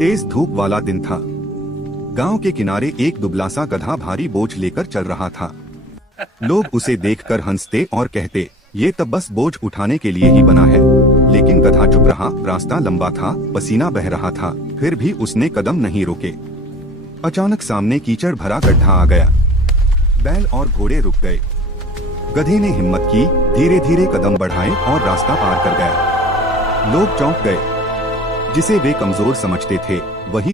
तेज धूप वाला दिन था। गांव के किनारे एक दुबला सा गधा भारी बोझ लेकर चल रहा था। लोग उसे देखकर हंसते और कहते, ये तब बस बोझ उठाने के लिए ही बना है। लेकिन गधा चुप रहा। रास्ता लंबा था, पसीना बह रहा था, फिर भी उसने कदम नहीं रोके। अचानक सामने कीचड़ भरा गड्ढा आ गया। बैल और घोड़े रुक गए। गधे ने हिम्मत की, धीरे धीरे कदम बढ़ाए और रास्ता पार कर गया। लोग चौंक गए। जिसे वे कमजोर समझते थे, वही